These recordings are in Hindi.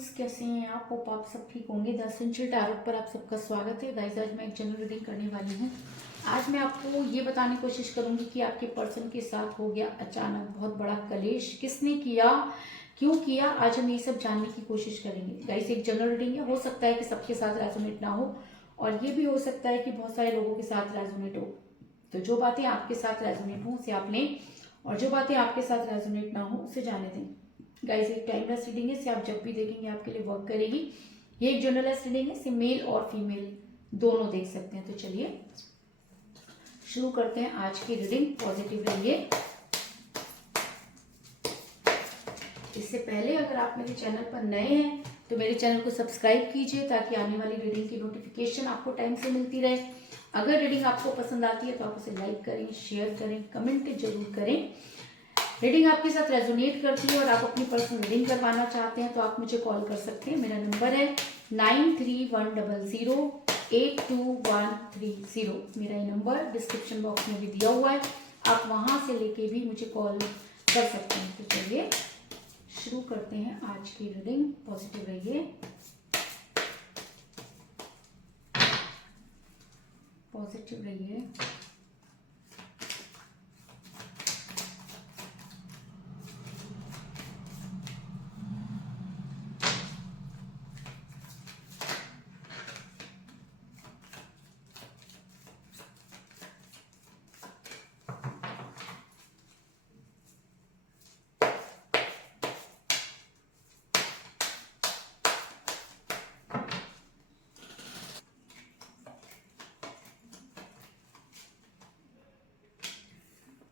फ्रेंड्स, कैसे हैं आप? होप आप सब ठीक होंगे। द एसेंशियल टैरोट पर आप सबका स्वागत है। गाइस, आज मैं एक जनरल रीडिंग करने वाली हूँ। आज मैं आपको ये बताने की कोशिश करूंगी कि आपके पर्सन के साथ हो गया अचानक बहुत बड़ा कलेश, किसने किया, क्यों किया, आज हम ये सब जानने की कोशिश करेंगे। गाइस, एक जनरल रीडिंग है, हो सकता है कि सबके साथ रेजोनेट ना हो और ये भी हो सकता है कि बहुत सारे लोगों के साथ रेजोनेट हो। तो जो बातें आपके साथ रेजोनेट हो उसे आप लें और जो बातें आपके साथ रेजोनेट ना हो उसे जाने दें। गाइस, एक टाइमलेस रीडिंग है, इसे आप जब भी देखेंगे आपके लिए वर्क करेगी। ये एक जनरलेस रीडिंग है, इसे मेल और फीमेल दोनों देख सकते हैं। तो चलिए शुरू करते हैं आज की रीडिंग। पॉजिटिव रहिए। इससे पहले अगर आप मेरे चैनल पर नए हैं तो मेरे चैनल को सब्सक्राइब कीजिए ताकि आने वाली रीडिंग की नोटिफिकेशन आपको टाइम से मिलती रहे। अगर रीडिंग आपको पसंद आती है तो आप उसे लाइक करें, शेयर करें, कमेंट जरूर करें। रीडिंग आपके साथ रेजोनेट करती है और आप अपनी पर्सनल रीडिंग करवाना चाहते हैं तो आप मुझे कॉल कर सकते हैं। मेरा नंबर है 9310082130। मेरा ये नंबर डिस्क्रिप्शन बॉक्स में भी दिया हुआ है, आप वहां से लेके भी मुझे कॉल कर सकते हैं। तो चलिए शुरू करते हैं आज की रीडिंग। पॉजिटिव रहिए, पॉजिटिव रहिए।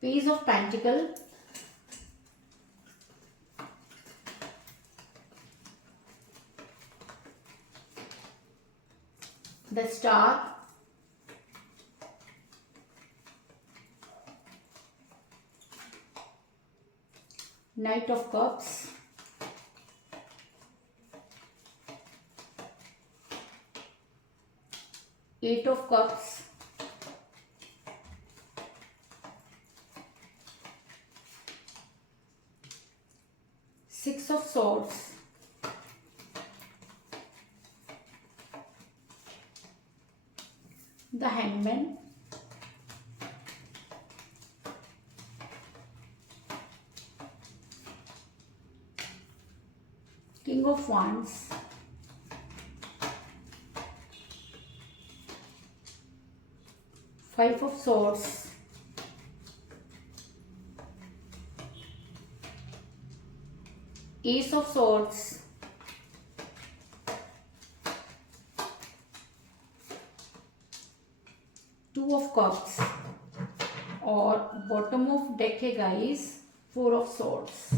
Page of Pentacle, the Star, Knight of Cups, Eight of Cups, Six of Swords, the Hangman, King of Wands, Five of Swords, Ace of Swords, Two of Cups और बॉटम ऑफ डेक है गाइस फोर ऑफ सॉर्ड्स।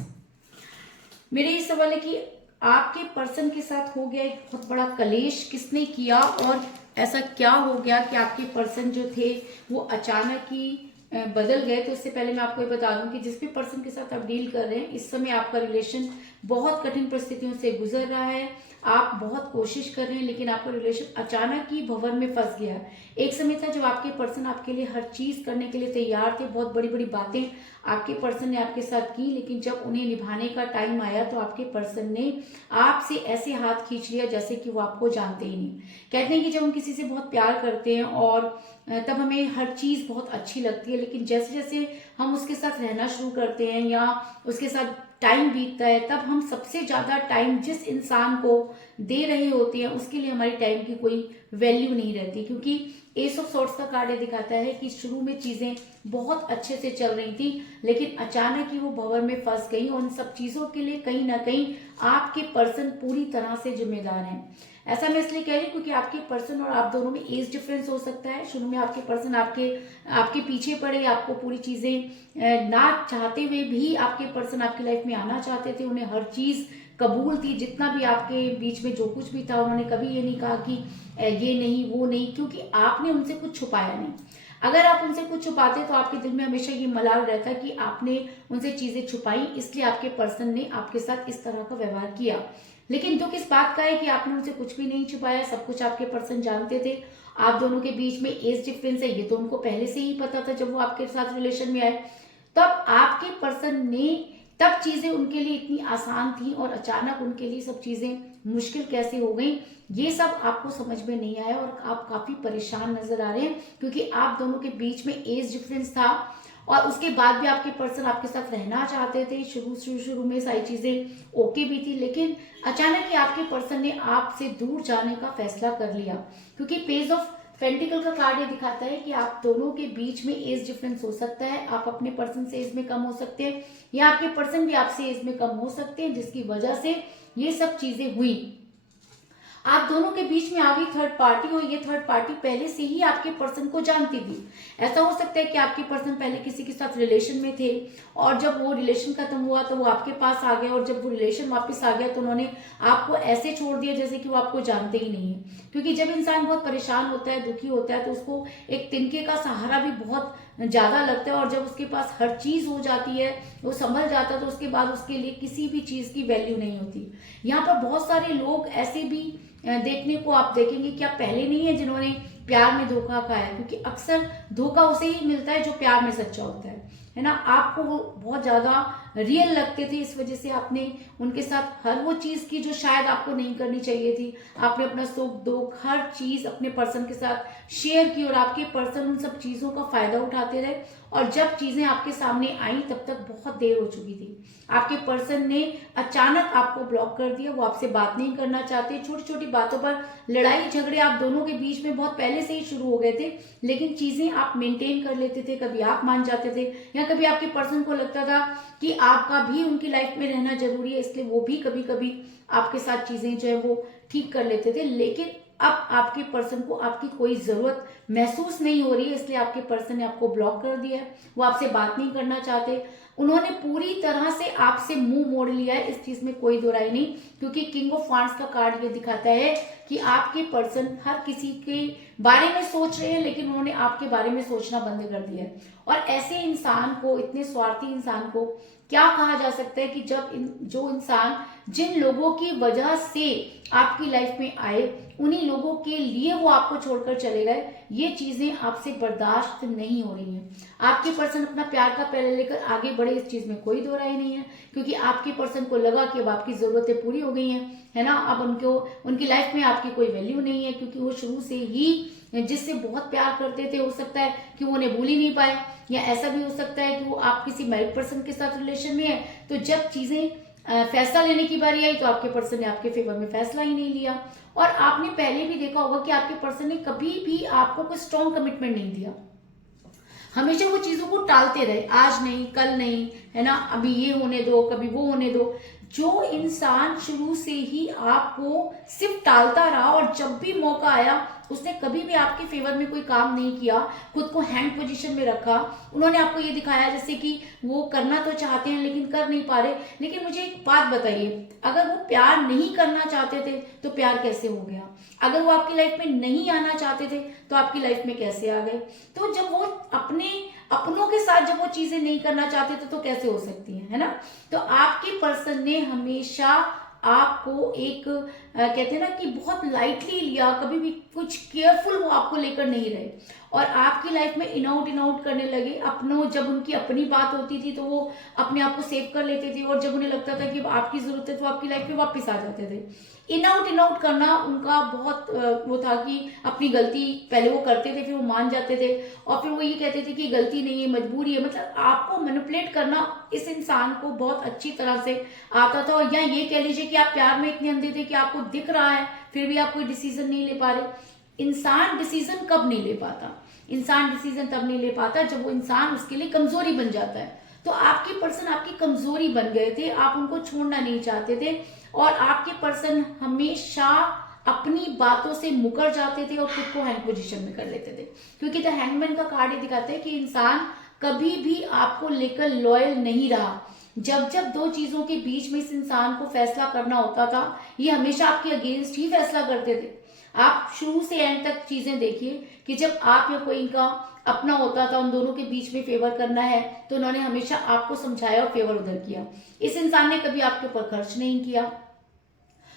मेरे ये सवाल है कि आपके पर्सन के साथ हो गया एक बहुत बड़ा कलेश, किसने किया और ऐसा क्या हो गया कि आपके पर्सन जो थे वो अचानक ही बदल गए। तो उससे पहले मैं आपको ये बता दूं कि जिस भी पर्सन के साथ आप डील कर रहे हैं इस समय आपका रिलेशन बहुत कठिन परिस्थितियों से गुजर रहा है। आप बहुत कोशिश कर रहे हैं लेकिन आपका रिलेशन अचानक ही भंवर में फंस गया। एक समय था जब आपके पर्सन आपके लिए हर चीज करने के लिए तैयार थे, बहुत बड़ी बड़ी बातें आपके पर्सन ने आपके साथ की, लेकिन जब उन्हें निभाने का टाइम आया तो आपके पर्सन ने आपसे ऐसे हाथ खींच लिया जैसे कि वो आपको जानते ही नहीं। कहते हैं कि जब हम किसी से बहुत प्यार करते हैं और तब हमें हर चीज बहुत अच्छी लगती है, लेकिन जैसे जैसे हम उसके साथ रहना शुरू करते हैं या उसके साथ टाइम बीतता है तब हम सबसे ज्यादा टाइम जिस इंसान को दे रहे होते हैं उसके लिए हमारी टाइम की कोई वैल्यू नहीं रहती। क्योंकि एस ऑफ सॉर्ट्स का कार्ड दिखाता है कि शुरू में चीजें बहुत अच्छे से चल रही थी लेकिन अचानक ही वो भंवर में फंस गई और उन सब चीजों के लिए कहीं ना कहीं आपके पर्सन पूरी तरह से जिम्मेदार हैं। ऐसा मैं इसलिए कह रही हूँ क्योंकि आपके पर्सन और आप दोनों में एज डिफरेंस हो सकता है। शुरू में आपके पर्सन आपके पीछे पड़े, आपको पूरी चीजें ना चाहते हुए भी आपके पर्सन आपकी लाइफ में आना चाहते थे, उन्हें हर चीज कबूल थी। जितना भी आपके बीच में जो कुछ भी था उन्होंने कभी ये नहीं कहा कि ये नहीं वो नहीं, क्योंकि आपने उनसे कुछ छुपाया नहीं। अगर आप उनसे कुछ छुपाते तो आपके दिल में हमेशा ये मलाल रहता कि आपने उनसे चीजें छुपाई, इसलिए आपके पर्सन ने आपके साथ इस तरह का व्यवहार किया। लेकिन दुख इस बात का है कि आपने उनसे कुछ भी नहीं छुपाया, सब कुछ आपके पर्सन जानते थे। आप दोनों के बीच में एज डिफरेंस है ये तो उनको पहले से ही पता था जब वो आपके साथ रिलेशन में आए। तब आपके पर्सन ने तब चीजें उनके लिए इतनी आसान थी और अचानक उनके लिए सब चीजें मुश्किल कैसे हो गई, ये सब आपको समझ में नहीं आया और आप काफी परेशान नजर आ रहे हैं, क्योंकि आप दोनों के बीच में एज डिफरेंस था और उसके बाद भी आपके पर्सन आपके साथ रहना चाहते थे। शुरू में सारी चीजें ओके भी थी, लेकिन अचानक ही आपके पर्सन ने आपसे दूर जाने का फैसला कर लिया, क्योंकि पेज ऑफ पेंटिकल का कार्ड ये दिखाता है कि आप दोनों के बीच में एज डिफरेंस हो सकता है। आप अपने पर्सन से एज में कम हो सकते हैं या आपके पर्सन भी आपसे एज में कम हो सकते हैं, जिसकी वजह से ये सब चीजें हुई। आप दोनों के बीच में आ गई थर्ड पार्टी और ये थर्ड पार्टी पहले से ही आपके पर्सन को जानती थी। ऐसा हो सकता है कि आपके पर्सन पहले किसी के साथ रिलेशन में थे और जब वो रिलेशन खत्म हुआ तो वो आपके पास आ गए, और जब वो रिलेशन वापस आ गया तो उन्होंने आपको ऐसे छोड़ दिया जैसे कि वो आपको जानते ही नहीं है। क्योंकि जब इंसान बहुत परेशान होता है, दुखी होता है, तो उसको एक तिनके का सहारा भी बहुत ज्यादा लगता है, और जब उसके पास हर चीज हो जाती है, वो संभल जाता है, तो उसके बाद उसके लिए किसी भी चीज की वैल्यू नहीं होती। यहाँ पर बहुत सारे लोग ऐसे भी देखने को आप देखेंगे कि आप पहले नहीं है जिन्होंने प्यार में धोखा खाया, क्योंकि अक्सर धोखा उसे ही मिलता है जो प्यार में सच्चा होता है ना। आपको वो बहुत ज्यादा रियल लगते थे, इस वजह से आपने उनके साथ हर वो चीज की जो शायद आपको नहीं करनी चाहिए थी। आपने अपना सुख दुख हर चीज अपने पर्सन के साथ शेयर की और आपके पर्सन उन सब चीजों का फायदा उठाते रहे, और जब चीजें आपके सामने आई तब तक बहुत देर हो चुकी थी। आपके पर्सन ने अचानक आपको ब्लॉक कर दिया, वो आपसे बात नहीं करना चाहते। छोटी छोटी बातों पर लड़ाई झगड़े आप दोनों के बीच में बहुत पहले से ही शुरू हो गए थे, लेकिन चीजें आप मेंटेन कर लेते थे। कभी आप मान जाते थे या कभी आपके पर्सन को लगता था कि आपका भी उनकी लाइफ में रहना जरूरी है, इसलिए वो भी कभी कभी आपके साथ चीजें जो है वो ठीक कर लेते थे। लेकिन अब आपके पर्सन को आपकी कोई जरूरत महसूस नहीं हो रही है, इसलिए आपके पर्सन ने आपको ब्लॉक कर दिया है। वो आपसे बात नहीं करना चाहते, उन्होंने पूरी तरह से आपसे मुंह मोड़ लिया है, इस चीज में कोई दो राय नहीं। क्योंकि किंग ऑफ वांड्स का कार्ड ये दिखाता है कि आपके पर्सन हर किसी के बारे में सोच रहे हैं, लेकिन उन्होंने आपके बारे में सोचना बंद कर दिया है। और ऐसे इंसान को, इतने स्वार्थी इंसान को क्या कहा जा सकता है कि जब जो इंसान जिन लोगों की वजह से आपकी लाइफ में आए, उन्हीं लोगों के लिए वो आपको छोड़कर चले गए, ये चीजें आपसे बर्दाश्त नहीं हो रही हैं। आपके पर्सन अपना प्यार का पहले लेकर आगे बढ़े, इस चीज में कोई दो राय नहीं है, क्योंकि आपके पर्सन को लगा कि अब आपकी जरूरतें पूरी हो गई हैं, है ना। अब उनकी लाइफ में आपकी कोई वैल्यू नहीं है, क्योंकि वो शुरू से ही जिससे बहुत प्यार करते थे, हो सकता है कि वो उन्हें भूल ही नहीं पाए, या ऐसा भी हो सकता है कि वो आप किसी मैरिड पर्सन के साथ रिलेशन में है, तो जब चीजें फैसला लेने की बारी आई तो आपके पर्सन ने आपके फेवर में फैसला ही नहीं लिया। और आपने पहले भी देखा होगा कि आपके पर्सन ने कभी भी आपको कोई स्ट्रॉन्ग कमिटमेंट नहीं दिया, हमेशा वो चीजों को टालते रहे, आज नहीं कल नहीं, है ना, अभी ये होने दो कभी वो होने दो। जो इंसान शुरू से ही आपको सिर्फ टालता रहा और जब भी मौका आया उसने कभी भी आपके फेवर में कोई काम नहीं किया, खुद को हैंड पोजीशन में रखा, उन्होंने आपको ये दिखाया जैसे कि वो करना तो चाहते हैं लेकिन कर नहीं पा रहे। लेकिन मुझे एक बात बताइए, अगर वो प्यार नहीं करना चाहते थे तो प्यार कैसे हो गया? अगर वो आपकी लाइफ में नहीं आना चाहते थे तो आपकी लाइफ में कैसे आ गए? तो जब वो अपनों के साथ जब वो चीजें नहीं करना चाहते थे तो कैसे हो सकती है ना। तो आपके पर्सन ने हमेशा आपको एक कहते हैं ना कि बहुत लाइटली लिया, कभी भी कुछ केयरफुल वो आपको लेकर नहीं रहे, और आपकी लाइफ में इन आउट करने लगे। अपनों जब उनकी अपनी बात होती थी तो वो अपने आप को सेव कर लेते थे, और जब उन्हें लगता था कि आपकी जरूरत है तो आपकी लाइफ में वापस आ जाते थे। इन आउट करना उनका बहुत वो था कि अपनी गलती पहले वो करते थे, फिर वो मान जाते थे, और फिर वो ये कहते थे कि गलती नहीं है मजबूरी है। मतलब आपको मैनिपुलेट करना इस इंसान को बहुत अच्छी तरह से आता था। या ये कह लीजिए कि आप प्यार में इतने अंधे थे कि आपको दिख रहा है फिर भी आप कोई डिसीजन नहीं ले पा रहे। इंसान डिसीजन कब नहीं ले पाता? इंसान डिसीजन तब नहीं ले पाता जब वो इंसान उसके लिए कमजोरी बन जाता है। तो आपके पर्सन आपकी कमजोरी बन गए थे, आप उनको छोड़ना नहीं चाहते थे, और आपके पर्सन हमेशा अपनी बातों से मुकर जाते थे और खुद को हैंग पोजीशन में कर लेते थे। क्योंकि द हैंगमैन का कार्ड ये दिखाता है कि इंसान कभी भी आपको लेकर लॉयल नहीं रहा। जब जब दो चीजों के बीच में इस इंसान को फैसला करना होता था, ये हमेशा आपके अगेंस्ट ही फैसला करते थे। आप शुरू से एंड तक चीजें देखिए कि जब आप या कोई इनका अपना होता था, उन दोनों के बीच में फेवर करना है तो उन्होंने हमेशा आपको समझाया और फेवर उधर किया। इस इंसान ने कभी आपके ऊपर खर्च नहीं किया,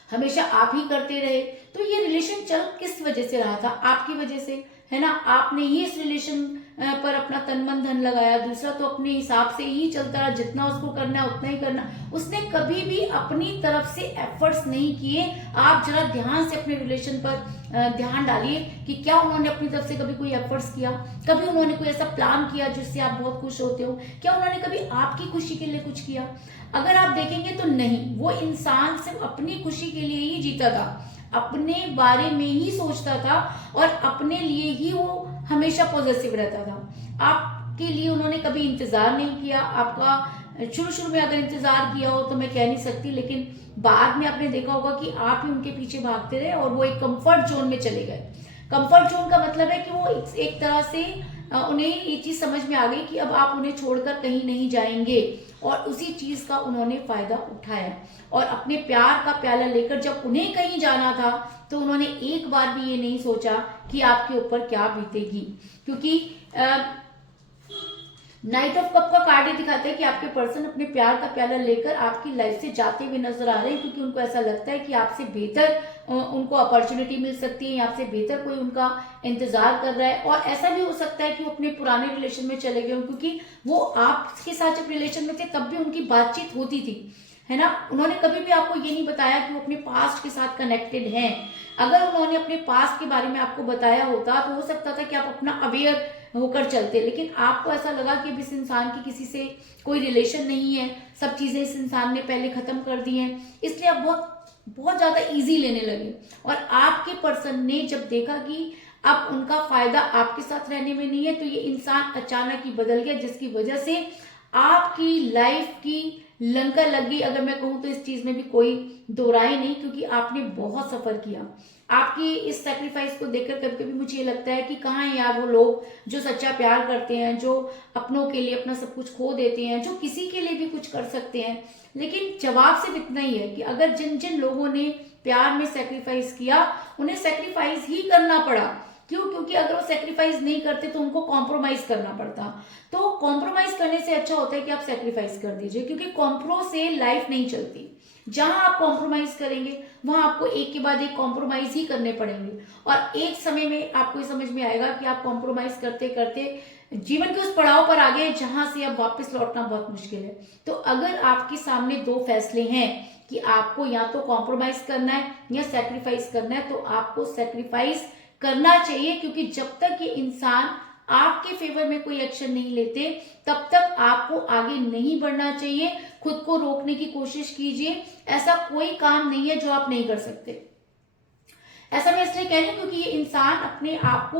हमेशा आप ही करते रहे। तो ये रिलेशन चल किस वजह से रहा था? आपकी वजह से, है ना। आपने ही इस रिलेशन पर अपना तन मन धन लगाया, दूसरा तो अपने हिसाब से ही चलता रहा, जितना उसको करना है उतना ही करना। उसने कभी भी अपनी तरफ से एफर्ट्स नहीं किए। आप जरा ध्यान से अपने रिलेशन पर ध्यान डालिए कि क्या उन्होंने अपनी तरफ से कभी कोई एफर्ट्स किया, कभी उन्होंने कोई ऐसा प्लान किया जिससे आप बहुत खुश होते हो, क्या उन्होंने कभी आपकी खुशी के लिए कुछ किया? अगर आप देखेंगे तो नहीं, वो इंसान सिर्फ अपनी खुशी के लिए ही जीता था, अपने बारे में ही सोचता था और अपने लिए ही वो हमेशा पॉजिटिव रहता था। आपके लिए उन्होंने कभी इंतजार नहीं किया। आपका शुरू में अगर इंतजार किया हो तो मैं कह नहीं सकती, लेकिन बाद में आपने देखा होगा कि आप ही उनके पीछे भागते रहे और वो एक कंफर्ट जोन में चले गए। कंफर्ट जोन का मतलब है कि वो एक तरह से उन्हें ये चीज समझ में आ गई कि अब आप उन्हें छोड़कर कहीं नहीं जाएंगे, और उसी चीज का उन्होंने फायदा उठाया। और अपने प्यार का प्याला लेकर जब उन्हें कहीं जाना था तो उन्होंने एक बार भी ये नहीं सोचा कि आपके ऊपर क्या बीतेगी, क्योंकि नाइट ऑफ कप का कार्ड ये दिखाता है कि आपके पर्सन अपने प्यार का प्याला लेकर आपकी लाइफ से जाते हुए नजर आ रहे हैं, क्योंकि उनको ऐसा लगता है कि आपसे बेहतर उनको अपॉर्चुनिटी मिल सकती है, आपसे बेहतर कोई उनका इंतजार कर रहा है। और ऐसा भी हो सकता है कि वो अपने पुराने रिलेशन में चले गए, क्योंकि वो आपके साथ जब रिलेशन में थे तब भी उनकी बातचीत होती थी, है ना। उन्होंने कभी भी आपको ये नहीं बताया कि वो अपने पास्ट के साथ कनेक्टेड हैं। अगर उन्होंने अपने पास्ट के बारे में आपको बताया होता तो हो सकता था कि आप अपना अवेयर होकर चलते, लेकिन आपको ऐसा लगा कि अब इस इंसान की किसी से कोई रिलेशन नहीं है, सब चीजें इस इंसान ने पहले खत्म कर दी हैं, इसलिए आप बहुत ज्यादा इजी लेने लगे। और आपके पर्सन ने जब देखा कि अब उनका फायदा आपके साथ रहने में नहीं है, तो ये इंसान अचानक ही बदल गया, जिसकी वजह से आपकी लाइफ की लंका लग गई। अगर मैं कहूं तो इस चीज में भी कोई दो राय नहीं, क्योंकि आपने बहुत सफर किया। आपकी इस सेक्रीफाइस को देखकर कभी कभी मुझे ये लगता है कि कहाँ है यार वो लोग जो सच्चा प्यार करते हैं, जो अपनों के लिए अपना सब कुछ खो देते हैं, जो किसी के लिए भी कुछ कर सकते हैं। लेकिन जवाब सिर्फ इतना ही है कि अगर जिन जिन लोगों ने प्यार में सेक्रीफाइस किया उन्हें सेक्रीफाइस ही करना पड़ा। क्यों? क्योंकि अगर वो सेक्रीफाइस नहीं करते तो उनको कॉम्प्रोमाइज करना पड़ता। तो कॉम्प्रोमाइज करने से अच्छा होता है कि आप सेक्रीफाइस कर दीजिए, क्योंकि कॉम्प्रो से लाइफ नहीं चलती। जहां आप कॉम्प्रोमाइज करेंगे वहां आपको एक के बाद एक कॉम्प्रोमाइज ही करने पड़ेंगे, और एक समय में आपको ये समझ में आएगा कि आप कॉम्प्रोमाइज करते करते जीवन के उस पड़ाव पर आ गए जहां से अब वापस लौटना बहुत मुश्किल है। तो अगर आपके सामने दो फैसले हैं कि आपको या तो कॉम्प्रोमाइज करना है या सेक्रीफाइस करना है, तो आपको सेक्रीफाइस करना चाहिए, क्योंकि जब तक ये इंसान आपके फेवर में कोई एक्शन नहीं लेते तब तक आपको आगे नहीं बढ़ना चाहिए। खुद को रोकने की कोशिश कीजिए, ऐसा कोई काम नहीं है जो आप नहीं कर सकते। ऐसा मैं इसलिए कह रही हूं क्योंकि ये इंसान अपने आप को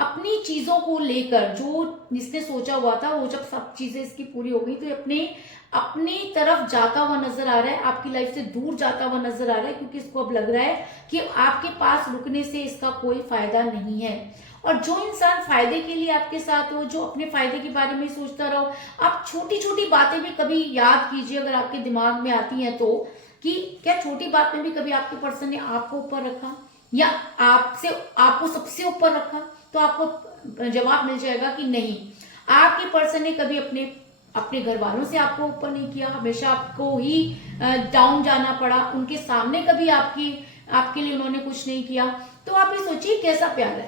अपनी चीजों को लेकर जो जिसने सोचा हुआ था, वो जब सब चीजें इसकी पूरी हो गई तो अपनी तरफ जाता हुआ नजर आ रहा है, आपकी लाइफ से दूर जाता हुआ नजर आ रहा है, क्योंकि इसको अब लग रहा है कि आपके पास रुकने से इसका कोई फायदा नहीं है। और जो इंसान फायदे के लिए आपके साथ हो, जो अपने फायदे के बारे में सोचता रहो, आप छोटी छोटी बातें भी कभी याद कीजिए अगर आपके दिमाग में आती हैं तो, कि क्या छोटी बात में भी कभी आपके पर्सन ने आपको ऊपर रखा या आपको सबसे ऊपर रखा, तो आपको जवाब मिल जाएगा कि नहीं। आपके पर्सन ने कभी अपने घर वालों से आपको ऊपर नहीं किया, हमेशा आपको ही डाउन जाना पड़ा, उनके सामने कभी आपके लिए उन्होंने कुछ नहीं किया। तो आप ये सोचिए कैसा प्यार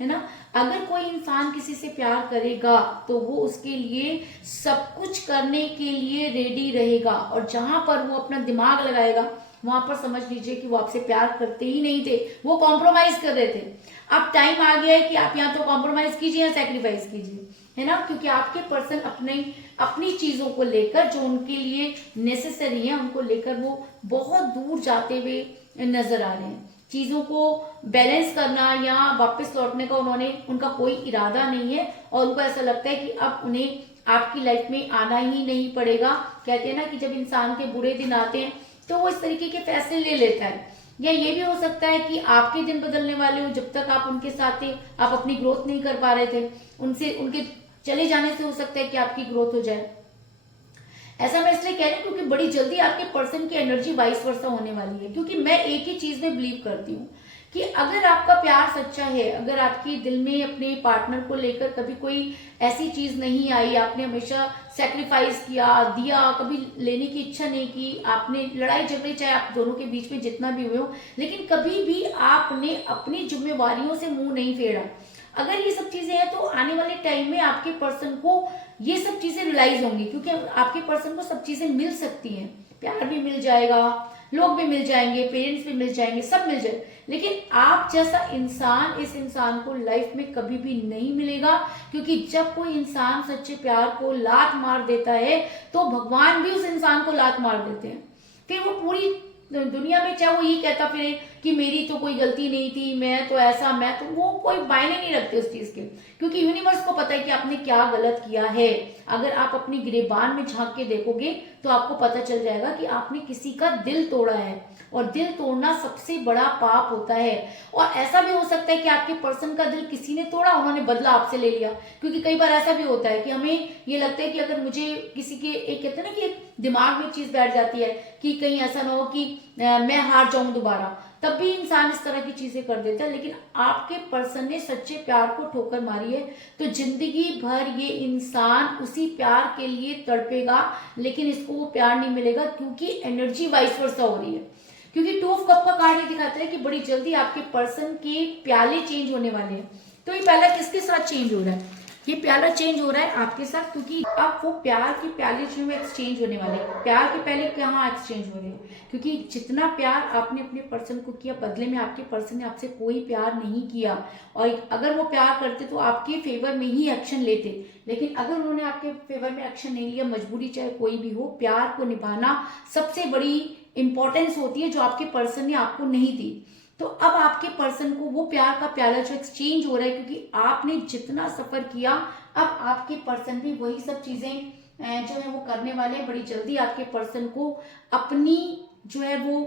है ना। अगर कोई इंसान किसी से प्यार करेगा तो वो उसके लिए सब कुछ करने के लिए रेडी रहेगा, और जहां पर वो अपना दिमाग लगाएगा वहां पर समझ लीजिए कि वो आपसे प्यार करते ही नहीं थे, वो कॉम्प्रोमाइज कर रहे थे। अब टाइम आ गया है कि आप या तो कॉम्प्रोमाइज कीजिए या सेक्रीफाइस कीजिए, है ना, क्योंकि आपके पर्सन अपनी चीजों को लेकर जो उनके लिए नेसेसरी है उनको लेकर वो बहुत दूर जाते हुए नजर आ रहे हैं। चीजों को बैलेंस करना या वापस लौटने का उनका कोई इरादा नहीं है, और उनको ऐसा लगता है कि अब उन्हें आपकी लाइफ में आना ही नहीं पड़ेगा। कहते हैं ना कि जब इंसान के बुरे दिन आते हैं तो वो इस तरीके के फैसले ले लेता है। या ये भी हो सकता है कि आपके दिन बदलने वाले हो, जब तक आप उनके साथ थे आप अपनी ग्रोथ नहीं कर पा रहे थे, उनके चले जाने से हो सकता है कि आपकी ग्रोथ हो जाए। ऐसा मैं इसलिए कह रही हूँ क्योंकि बड़ी जल्दी आपके पर्सन की एनर्जी वाइस वर्सा होने वाली है। क्योंकि मैं एक ही चीज में बिलीव करती हूँ कि अगर आपका प्यार सच्चा है, अगर आपके दिल में अपने पार्टनर को लेकर कभी कोई ऐसी चीज नहीं आई, आपने हमेशा सेक्रीफाइस दिया, कभी लेने की इच्छा नहीं की, आपने लड़ाई झगड़े चाहे आप दोनों के बीच में जितना भी हुए हो, लेकिन कभी भी आपने अपनी जिम्मेवारियों से मुंह नहीं फेरा, अगर ये सब चीजें हैं तो आने वाले टाइम में आपके पर्सन को ये सब चीजें रियलाइज होंगी, क्योंकि आपके पर्सन को सब चीजें मिल सकती हैं, प्यार भी मिल जाएगा, लोग भी मिल जाएंगे, पेरेंट्स भी मिल जाएंगे, सब मिल जाए, लेकिन आप जैसा इंसान इस इंसान को लाइफ में कभी भी नहीं मिलेगा। क्योंकि जब कोई इंसान सच्चे प्यार को लात मार देता है तो भगवान भी उस इंसान को लात मार देते हैं। फिर वो पूरी दुनिया में चाहे वो ये कहता फिरे कि मेरी तो कोई गलती नहीं थी, मैं तो ऐसा, मैं तो, वो कोई मायने नहीं रखते उस चीज के, क्योंकि यूनिवर्स को पता है कि आपने क्या गलत किया है। अगर आप अपनी गिरेबान में झांक के देखोगे तो आपको पता चल जाएगा कि आपने किसी का दिल तोड़ा है, और दिल तोड़ना सबसे बड़ा पाप होता है। और ऐसा भी हो सकता है कि आपके पर्सन का दिल किसी ने तोड़ा, उन्होंने बदला आपसे ले लिया, क्योंकि कई बार ऐसा भी होता है कि हमें ये लगता है कि अगर मुझे किसी के, एक कहते हैं ना कि एक दिमाग में चीज बैठ जाती है कि कहीं ऐसा ना हो कि मैं हार जाऊं दोबारा, तब भी इंसान इस तरह की चीजें कर देता है। लेकिन आपके पर्सन ने सच्चे प्यार को ठोकर मारी है तो जिंदगी भर ये इंसान उसी प्यार के लिए तड़पेगा, लेकिन इसको वो प्यार नहीं मिलेगा, क्योंकि एनर्जी वाइस वर्सा हो रही है। क्योंकि 2 ऑफ कप का कार्ड ये दिखाता है कि बड़ी जल्दी आपके पर्सन के प्याले चेंज होने वाले हैं। तो ये प्याला किसके साथ चेंज हो रहा है? ये प्याला चेंज हो रहा है आपके साथ, क्योंकि अब वो प्यार के प्याले जो है एक्सचेंज होने वाले हैं। प्यार के पहले कहाँ एक्सचेंज हो रहे हैं? क्योंकि जितना प्यार आपने अपने पर्सन को किया, बदले में आपके पर्सन ने आपसे कोई प्यार नहीं किया, और अगर वो प्यार करते तो आपके फेवर में ही एक्शन लेते, लेकिन अगर उन्होंने आपके फेवर में एक्शन नहीं लिया, मजबूरी चाहे कोई भी हो, प्यार को निभाना सबसे बड़ी इंपॉर्टेंस होती है जो आपके पर्सन ने आपको नहीं दी। तो अब आपके पर्सन को वो प्यार का प्याला जो एक्सचेंज हो रहा है, क्योंकि आपने जितना सफर किया, अब आपके पर्सन भी वही सब चीजें जो है वो करने वाले हैं। बड़ी जल्दी आपके पर्सन को अपनी जो है वो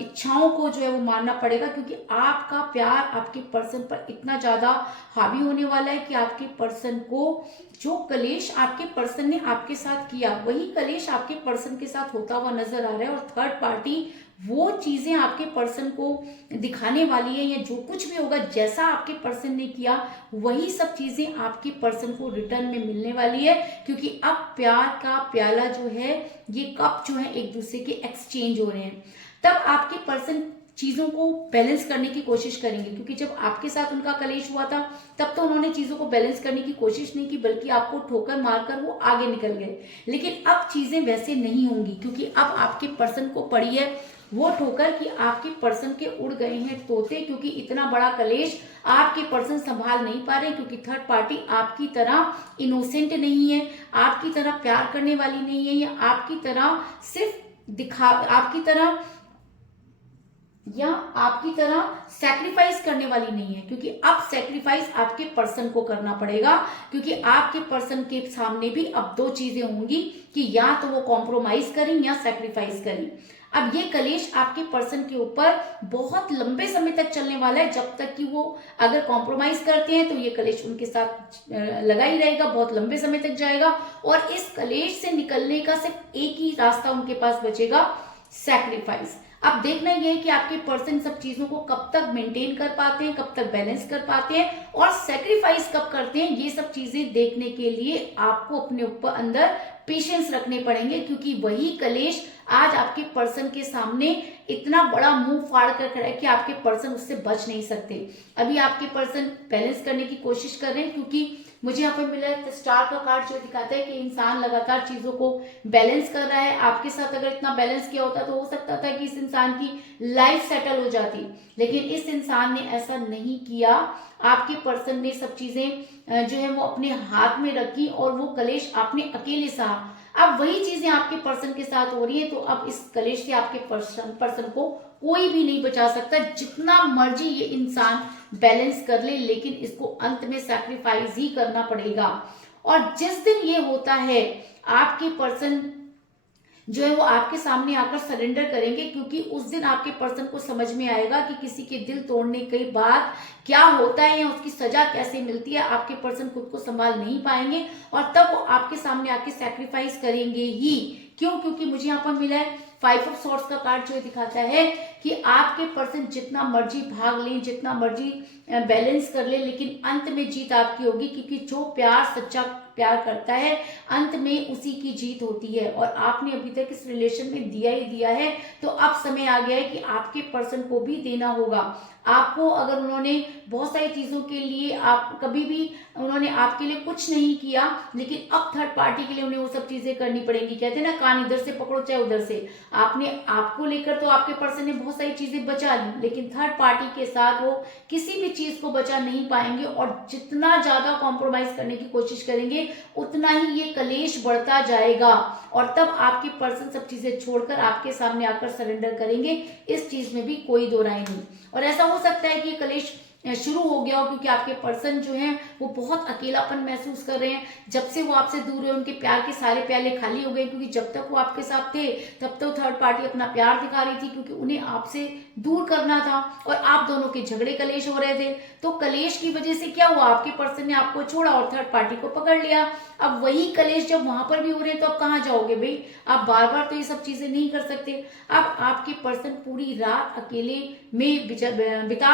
इच्छाओं को जो है वो मानना पड़ेगा, क्योंकि आपका प्यार आपके पर्सन पर इतना ज्यादा हावी होने वाला है कि आपके पर्सन को जो कलेश आपके पर्सन ने आपके साथ किया, वही कलेश आपके पर्सन के साथ होता हुआ नजर आ रहा है। और थर्ड पार्टी वो चीजें आपके पर्सन को दिखाने वाली है, या जो कुछ भी होगा जैसा आपके पर्सन ने किया वही सब चीजें आपके पर्सन को रिटर्न में मिलने वाली है। क्योंकि अब प्यार का प्याला जो है, ये कप जो है एक दूसरे के एक्सचेंज हो रहे हैं। तब आपके पर्सन चीजों को बैलेंस करने की कोशिश करेंगे, क्योंकि जब आपके साथ उनका कलेश हुआ था तब तो उन्होंने चीजों को बैलेंस करने की कोशिश नहीं की, बल्कि आपको ठोकर मारकर वो आगे निकल गए। लेकिन अब चीजें वैसे नहीं होंगी, क्योंकि अब आपके पर्सन को पड़ी है वो ठोकर कि आपके पर्सन के उड़ गए हैं तोते, क्योंकि इतना बड़ा कलेश आपके पर्सन संभाल नहीं पा रहे, क्योंकि थर्ड पार्टी आपकी तरह इनोसेंट नहीं है, आपकी तरह प्यार करने वाली नहीं है, या आपकी तरह सिर्फ आपकी तरह सैक्रिफाइस करने वाली नहीं है। क्योंकि अब सैक्रिफाइस आपके पर्सन को करना पड़ेगा, क्योंकि आपके पर्सन के सामने भी अब 2 चीजें होंगी कि या तो वो कॉम्प्रोमाइज करें या सैक्रिफाइस करें। अब ये कलेश आपके पर्सन के ऊपर बहुत लंबे समय तक चलने वाला है, जब तक कि वो अगर कॉम्प्रोमाइज करते हैं तो ये कलेश उनके साथ लगा ही रहेगा, बहुत लंबे समय तक जाएगा। और इस कलेश से निकलने का सिर्फ एक ही रास्ता उनके पास बचेगा, सैक्रिफाइस। अब देखना यह है कि आपके पर्सन सब चीजों को कब तक मेंटेन कर पाते हैं, कब तक बैलेंस कर पाते हैं, और सैक्रिफाइस कब करते हैं। ये सब चीजें देखने के लिए आपको अपने ऊपर अंदर पेशेंस रखने पड़ेंगे, क्योंकि वही कलेश आज आपके पर्सन के सामने इतना बड़ा मुंह फाड़ कर खड़ा है कि आपके पर्सन उससे बच नहीं सकते। अभी आपके पर्सन बैलेंस करने की कोशिश कर रहे हैं, क्योंकि मुझे यहाँ पे मिला है स्टार का कार्ड जो दिखाता है कि इंसान लगातार चीजों को बैलेंस कर रहा है। आपके साथ अगर इतना बैलेंस किया होता तो हो सकता था कि इस इंसान की लाइफ सेटल हो जाती, लेकिन इस इंसान ने ऐसा नहीं किया। आपके पर्सन ने सब चीजें जो है वो अपने हाथ में रखी, और वो कलेश आपने अकेले सहा। अब वही चीजें आपके पर्सन के साथ हो रही है, तो अब इस कलेश से आपके पर्सन को कोई भी नहीं बचा सकता, जितना मर्जी ये इंसान बैलेंस कर ले, लेकिन इसको अंत में सैक्रिफाइस ही करना पड़ेगा। और जिस दिन ये होता है, आपके पर्सन जो है वो आपके सामने आकर सरेंडर करेंगे, क्योंकि उस दिन आपके पर्सन को समझ में आएगा कि किसी के दिल तोड़ने के बाद क्या होता है या उसकी सजा कैसे मिलती है। आपके पर्सन खुद को संभाल नहीं पाएंगे, और तब वो आपके सामने आके सैक्रिफाइस करेंगे ही। क्यों? क्योंकि मुझे यहाँ पर मिला है 5 ऑफ सॉर्ड्स का कार्ड जो दिखाता है कि आपके पर्सन जितना मर्जी भाग लें, जितना मर्जी बैलेंस कर ले, लेकिन अंत में जीत आपकी होगी, क्योंकि जो प्यार सच्चा प्यार करता है अंत में उसी की जीत होती है। और आपने अभी तक इस रिलेशन में दिया ही दिया है, तो अब समय आ गया है कि आपके पर्सन को भी देना होगा। आपको अगर उन्होंने बहुत सारी चीजों के लिए, आप कभी भी उन्होंने आपके लिए कुछ नहीं किया, लेकिन अब थर्ड पार्टी के लिए उन्हें वो सब चीजें करनी पड़ेंगी। कहते हैं ना, कान इधर से पकड़ो चाहे उधर से। आपने आपको लेकर तो आपके पर्सन ने बहुत सारी चीजें बचा ली, लेकिन थर्ड पार्टी के साथ वो किसी भी चीज को बचा नहीं पाएंगे, और जितना ज्यादा कॉम्प्रोमाइज करने की कोशिश करेंगे उतना ही ये कलेश बढ़ता जाएगा, और तब आपके पर्सन सब चीजें छोड़कर आपके सामने आकर सरेंडर करेंगे। इस चीज में भी कोई दो राय नहीं। और ऐसा हो सकता है कि कलेश शुरू हो गया हो, क्योंकि आपके पर्सन जो हैं वो बहुत अकेलापन महसूस कर रहे हैं। जब से वो आपसे दूर है, उनके प्यार के सारे प्याले खाली हो गए, क्योंकि जब तक वो आपके साथ थे तब तो थर्ड पार्टी अपना प्यार दिखा रही थी, क्योंकि उन्हें आपसे दूर करना था, और आप दोनों के झगड़े कलेश हो रहे थे। तो कलेश की वजह से क्या हुआ, आपके पर्सन ने आपको छोड़ा और थर्ड पार्टी को पकड़ लिया। अब वही कलेश जब वहां पर भी हो रहे हैं, तो अब कहाँ जाओगे भाई, आप बार बार तो ये सब चीजें नहीं कर सकते। अब आपके पर्सन पूरी रात अकेले में बिता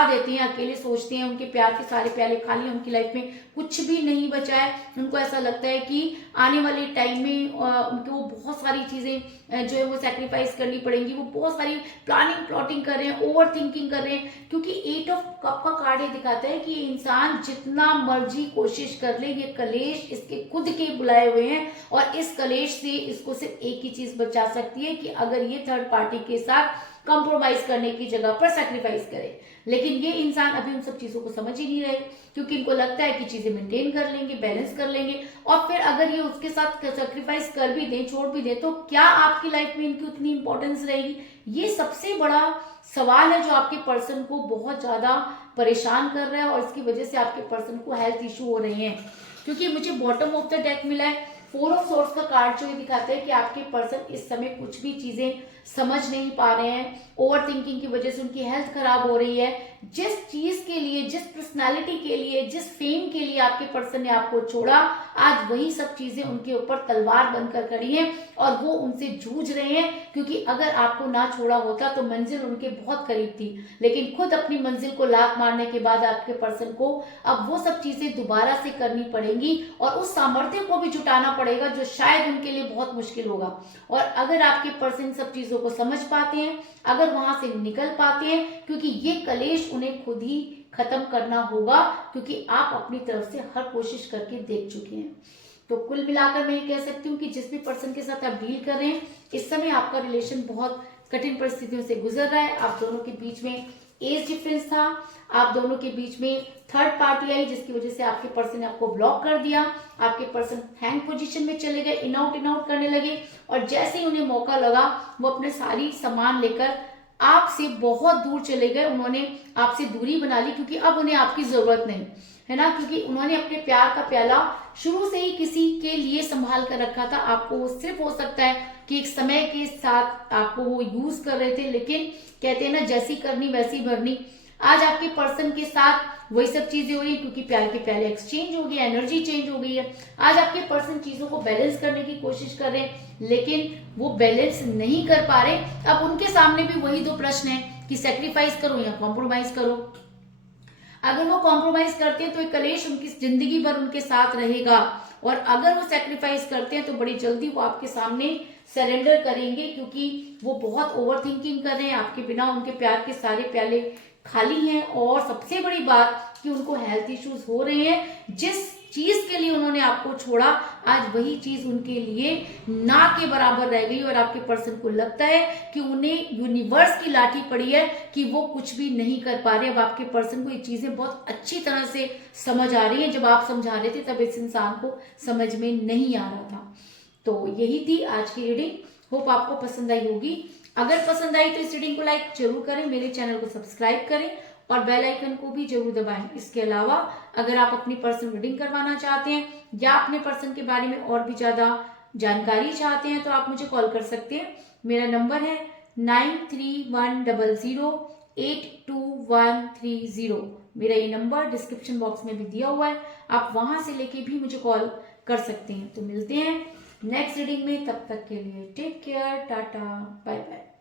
देते हैं, अकेले सोचते हैं, उनके प्यार के सारे प्याले खाली, उनकी लाइफ में कुछ भी नहीं बचा है। उनको ऐसा लगता है कि आने वाले टाइम में उनको बहुत सारी चीजें जो है वो सैक्रिफाइस करनी पड़ेंगी। वो बहुत सारी प्लानिंग प्लॉटिंग कर रहे हैं, ओवर थिंकिंग कर रहे हैं, क्योंकि 8 ऑफ कप का कार्ड ये दिखाता है कि इंसान जितना मर्जी कोशिश कर ले, ये कलेश इसके खुद के बुलाए हुए हैं, और इस कलेश से इसको सिर्फ एक ही चीज बचा सकती है कि अगर ये थर्ड पार्टी के साथ कॉम्प्रोमाइज करने की जगह पर सैक्रिफाइस करे। लेकिन ये इंसान अभी उन सब चीजों को समझ ही नहीं रहे, क्योंकि इनको लगता है कि चीजें मेंटेन कर लेंगे, बैलेंस कर लेंगे, और फिर अगर ये उसके साथ सैक्रिफाइस कर भी दें, छोड़ भी दें, तो क्या आपकी लाइफ में इनकी उतनी इंपॉर्टेंस रहेगी? ये सबसे बड़ा सवाल है जो आपके पर्सन को बहुत ज्यादा परेशान कर रहा है, और इसकी वजह से आपके पर्सन को हेल्थ इश्यू हो रहे हैं। क्योंकि मुझे बॉटम ऑफ द डेक मिला है 4 ऑफ सोर्स का कार्ड, जो ये दिखाता है कि आपके पर्सन इस समय कुछ भी चीजें समझ नहीं पा रहे हैं। ओवर थिंकिंग की वजह से उनकी हेल्थ खराब हो रही है। जिस चीज के लिए, जिस पर्सनालिटी के लिए, जिस फेम के लिए आपके पर्सन ने आपको छोड़ा, आज वही सब चीजें उनके ऊपर तलवार बनकर खड़ी हैं, और वो उनसे जूझ रहे हैं। क्योंकि अगर आपको ना छोड़ा होता तो मंजिल उनके बहुत करीब थी, लेकिन खुद अपनी मंजिल को लात मारने के बाद आपके पर्सन को अब वो सब चीजें दोबारा से करनी पड़ेंगी, और उस सामर्थ्य को भी जुटाना पड़ेगा जो शायद उनके लिए बहुत मुश्किल होगा। और अगर आपके पर्सन सब चीजों को समझ पाते हैं, अगर वहां से निकल पाते हैं, क्योंकि ये कलेश उन्हें खुद ही खत्म करना होगा, क्योंकि आप अपनी तरफ से हर कोशिश करके देख चुके हैं। तो कुल मिलाकर मैं ये कह सकती हूँ कि जिस भी पर्सन के साथ आप डील कर रहे हैं, इस समय आपका रिलेशन बहुत कठिन परिस्थितियों से गुजर रहा है। आप दोनों के बीच में एज डिफरेंस था, आप दोनों के बीच में थर्ड पार्टी आई, जिसकी वजह से आपके पर्सन ने आपको ब्लॉक कर दिया। आपके पर्सन हैंग पोजीशन में चले गए, इन आउट करने लगे, और जैसे ही उन्हें मौका लगा वो अपने सारी सामान लेकर आपसे बहुत दूर चले गए। उन्होंने आपसे दूरी बना ली, क्योंकि अब उन्हें आपकी जरूरत नहीं है ना, क्योंकि उन्होंने अपने प्यार का प्याला शुरू से ही किसी के लिए संभाल कर रखा था। आपको वो सिर्फ हो सकता है कि एक समय के साथ आपको वो यूज कर रहे थे, लेकिन कहते हैं ना, जैसी करनी वैसी भरनी। आज आपके पर्सन के साथ वही सब चीजें हो रही है, क्योंकि प्यार के प्याले एक्सचेंज हो गई, एनर्जी चेंज हो गई है। आज आपके पर्सन चीजों को बैलेंस करने की कोशिश कर रहे हैं, लेकिन वो बैलेंस नहीं कर पा रहे। अब उनके सामने भी वही 2 प्रश्न है कि सैक्रिफाइस करो या कॉम्प्रोमाइज करो। अगर वो कॉम्प्रोमाइज करते हैं तो एक कलेश उनकी जिंदगी भर उनके साथ रहेगा, और अगर वो सैक्रिफाइस करते हैं तो बड़ी जल्दी वो आपके सामने सरेंडर करेंगे, क्योंकि वो बहुत ओवर थिंकिंग कर रहे हैं। आपके बिना उनके प्यार के सारे प्याले खाली हैं, और सबसे बड़ी बात कि उनको हेल्थ इश्यूज हो रहे हैं। जिस चीज के लिए उन्होंने आपको छोड़ा, आज वही चीज उनके लिए ना के बराबर रह गई, और आपके पर्सन को लगता है कि उन्हें यूनिवर्स की लाठी पड़ी है कि वो कुछ भी नहीं कर पा रहे। अब आपके पर्सन को ये चीजें बहुत अच्छी तरह से समझ आ रही हैं। जब आप समझा रहे थे तब इस इंसान को समझ में नहीं आ रहा था। तो यही थी आज की रीडिंग। होप आपको पसंद आई होगी। अगर पसंद आई तो इस रीडिंग को लाइक जरूर करें, मेरे चैनल को सब्सक्राइब करें, और बेल आइकन को भी जरूर दबाएं। इसके अलावा अगर आप अपनी पर्सनल रीडिंग करवाना चाहते हैं, या अपने पर्सन के बारे में और भी ज्यादा जानकारी चाहते हैं, तो आप मुझे कॉल कर सकते हैं। मेरा नंबर है 9310082130। मेरा ये नंबर डिस्क्रिप्शन बॉक्स में भी दिया हुआ है, आप वहां से लेके भी मुझे कॉल कर सकते हैं। तो मिलते हैं नेक्स्ट रीडिंग में, तब तक के लिए take care, tata, bye bye.